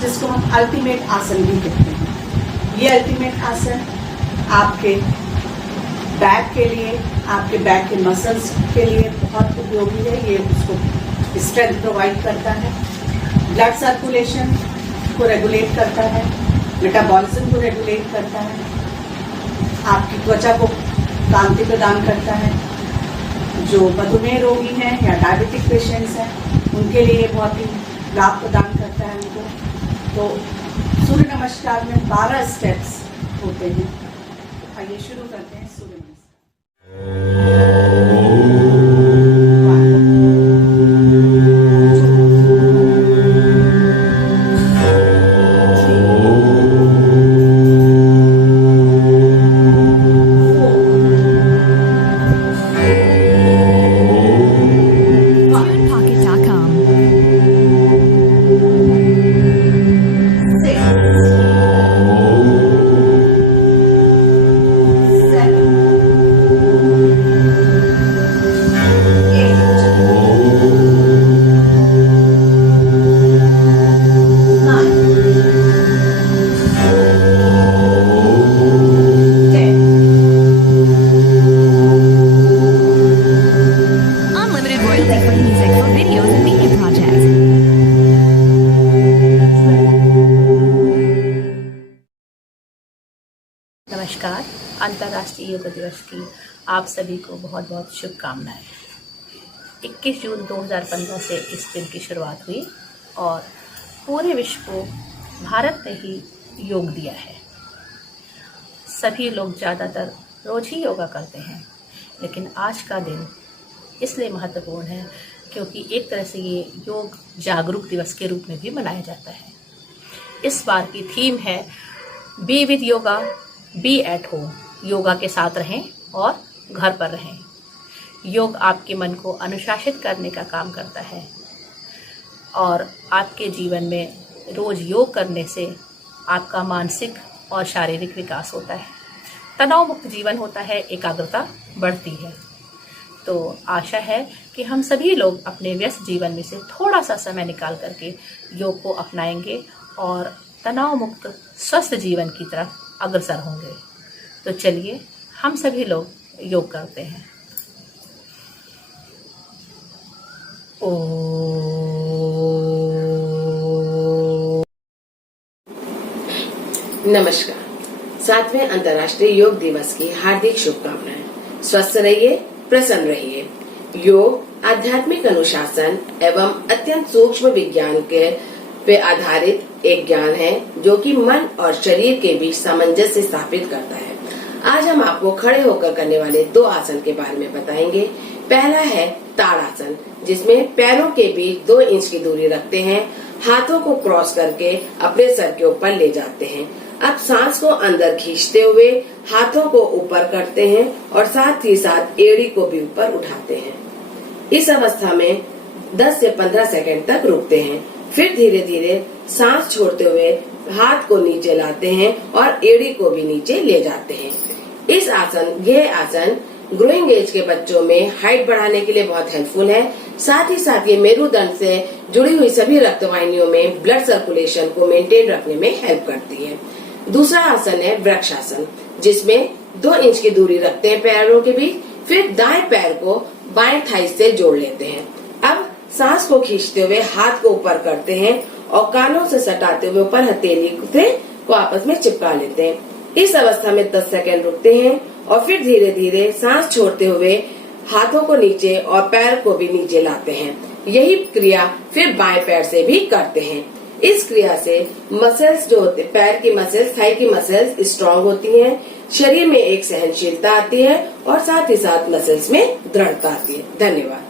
जिसको हम अल्टीमेट आसन भी कहते हैं। ये अल्टीमेट आसन आपके बैक के लिए, आपके बैक के मसल्स के लिए बहुत उपयोगी है। ये उसको स्ट्रेंथ प्रोवाइड करता है, ब्लड सर्कुलेशन को रेगुलेट करता है, मेटाबॉलिज्म को रेगुलेट करता है, आपकी त्वचा को कांति प्रदान करता है। जो मधुमेह रोगी हैं या डायबिटिक पेशेंट्स हैं उनके लिए बहुत ही लाभ प्रदान करता है उनको। तो सूर्य नमस्कार में 12 स्टेप्स होते हैं। आइए शुरू करते हैं सूर्य नमस्कार। नमस्कार। अंतर्राष्ट्रीय योग दिवस की आप सभी को बहुत बहुत शुभकामनाएं। 21 जून 2015 से इस दिन की शुरुआत हुई और पूरे विश्व को भारत ने ही योग दिया है। सभी लोग ज़्यादातर रोज़ ही योगा करते हैं, लेकिन आज का दिन इसलिए महत्वपूर्ण है क्योंकि एक तरह से ये योग जागरूक दिवस के रूप में भी मनाया जाता है। इस बार की थीम है be with yoga, be at home. Yoga के साथ रहें और घर पर रहें। योग आपके मन को अनुशासित करने का काम करता है और आपके जीवन में रोज योग करने से आपका मानसिक और शारीरिक विकास होता है, तनाव मुक्त जीवन होता है, एकाग्रता बढ़ती है। तो आशा है कि हम सभी लोग अपने व्यस्त जीवन में से थोड़ा सा समय निकाल करके योग को अपनाएंगे और तनाव मुक्त स्वस्थ जीवन की तरफ अग्रसर होंगे। तो चलिए हम सभी लोग योग करते हैं। नमस्कार। 7वें अंतर्राष्ट्रीय योग दिवस की हार्दिक शुभकामनाएं। स्वस्थ रहिए, प्रसन्न रहिए। योग आध्यात्मिक अनुशासन एवं अत्यंत सूक्ष्म विज्ञान के पे आधारित एक ज्ञान है जो कि मन और शरीर के बीच सामंजस्य स्थापित करता है। आज हम आपको खड़े होकर करने वाले 2 आसन के बारे में बताएंगे। पहला है ताड़ासन, जिसमें पैरों के बीच 2 इंच की दूरी रखते हैं, हाथों को क्रॉस करके अपने सर के ऊपर ले जाते हैं। अब सांस को अंदर खींचते हुए हाथों को ऊपर करते हैं और साथ ही साथ एड़ी को भी ऊपर उठाते हैं। इस अवस्था में 10 से 15 सेकंड तक रुकते हैं। फिर धीरे धीरे सांस छोड़ते हुए हाथ को नीचे लाते हैं और एड़ी को भी नीचे ले जाते हैं। यह आसन ग्रोइंग एज के बच्चों में हाइट बढ़ाने के लिए बहुत हेल्पफुल है। साथ ही साथ ये मेरुदंड से जुड़ी हुई सभी रक्तवाहिनियों में ब्लड सर्कुलेशन को मेंटेन रखने में हेल्प करती है। दूसरा आसन है वृक्षासन, जिसमें 2 इंच की दूरी रखते हैं पैरों के बीच। फिर दाएं पैर को बाएं थाई से जोड़ लेते हैं। अब सांस को खींचते हुए हाथ को ऊपर करते हैं और कानों से सटाते हुए ऊपर हथेली को आपस में चिपका लेते हैं। इस अवस्था में 10 सेकंड रुकते हैं और फिर धीरे धीरे सांस छोड़ते हुए हाथों को नीचे और पैर को भी नीचे लाते हैं। यही क्रिया फिर बाएं पैर से भी करते हैं। इस क्रिया से मसल्स जो होते, पैर की मसल्स, थाई की मसल्स स्ट्रांग होती हैं, शरीर में एक सहनशीलता आती है और साथ ही साथ मसल्स में दृढ़ता आती है। धन्यवाद।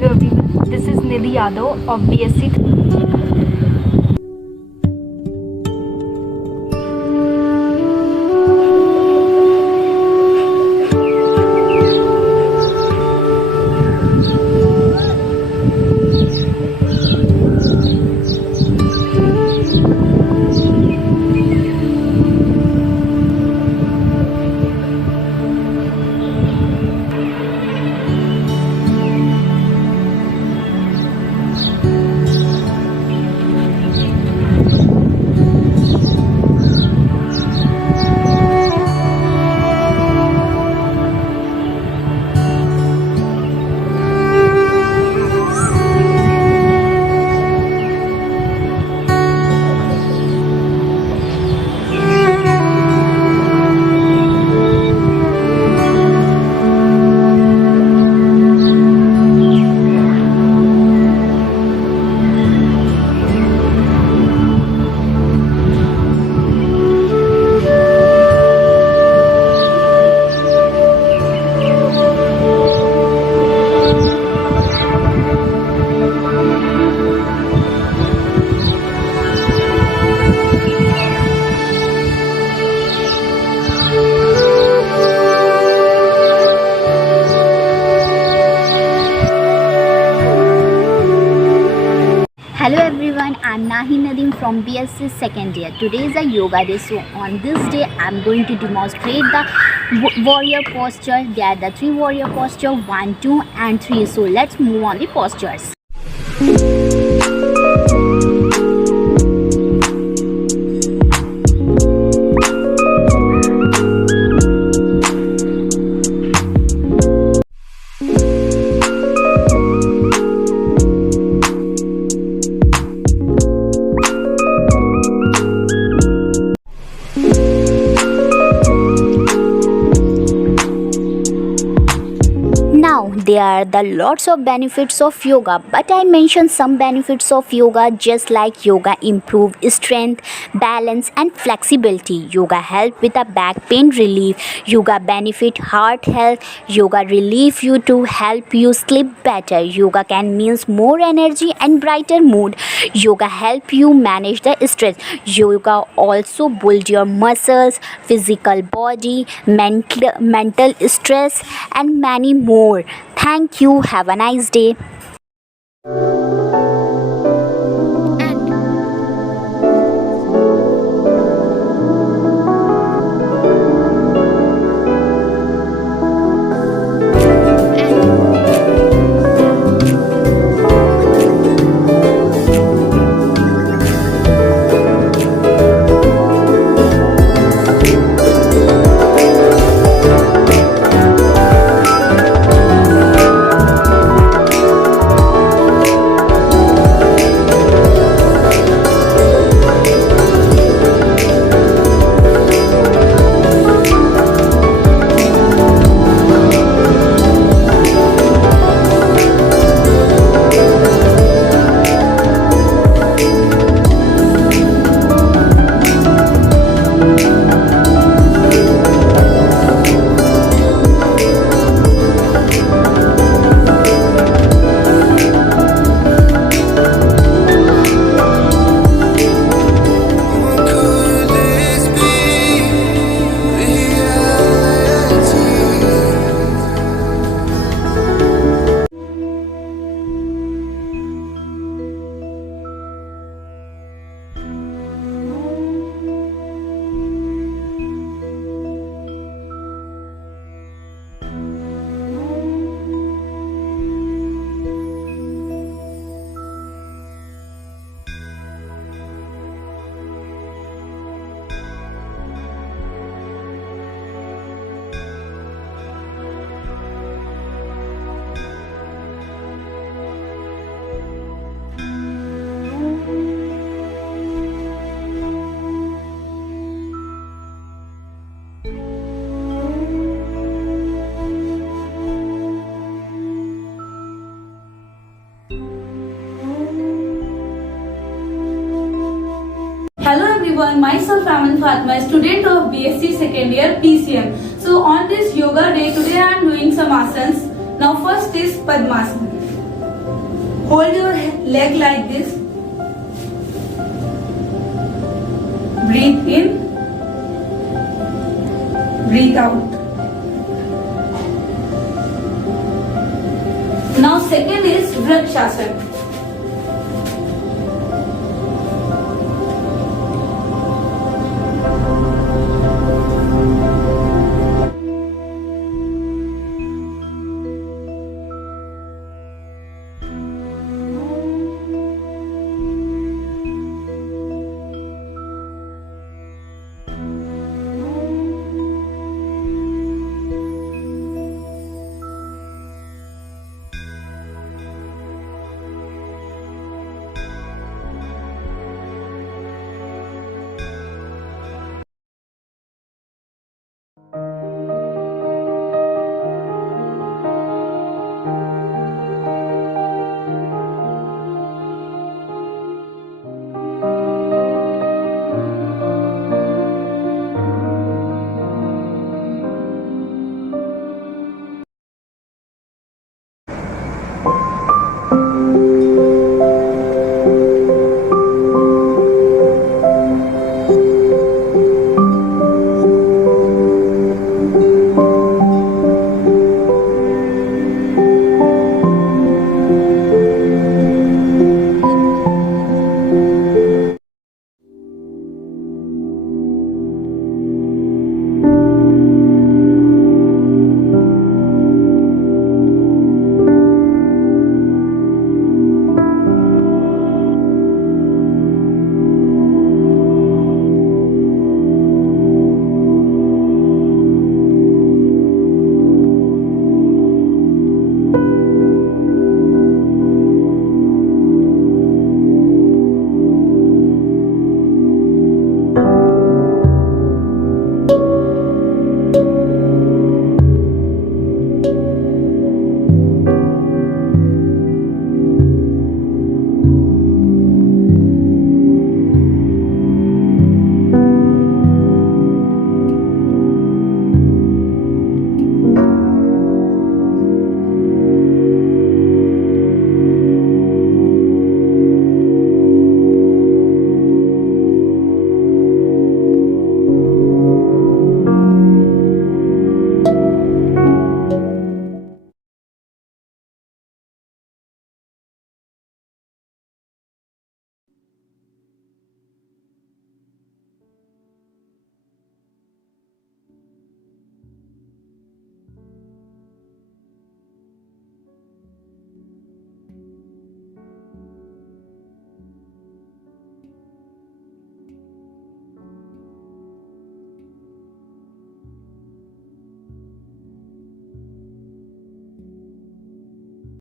Hello everyone, this is Nidhi Yadav of BSc. Hello everyone, I'm Nahi Nadeem from BSc second year. Today is a yoga day, so on this day I'm going to demonstrate the warrior posture. There are the 3 warrior posture, 1, 2 and 3. So let's move on the postures. Now there are the lots of benefits of yoga, but I mentioned some benefits of yoga. Just like yoga improve strength, balance and flexibility. Yoga help with the back pain relief. Yoga benefit heart health. Yoga relieve you to help you sleep better. Yoga can means more energy and brighter mood. Yoga help you manage the stress. Yoga also build your muscles, physical body, mental stress and many more. Thank you. Have a nice day. Hello everyone, myself Aman Fatma, student of BSc second year PCM. So on this yoga day, today I am doing some asanas. Now first is Padmasana. Hold your leg like this. Breathe in. Breathe out. Now second is Vrikshasana.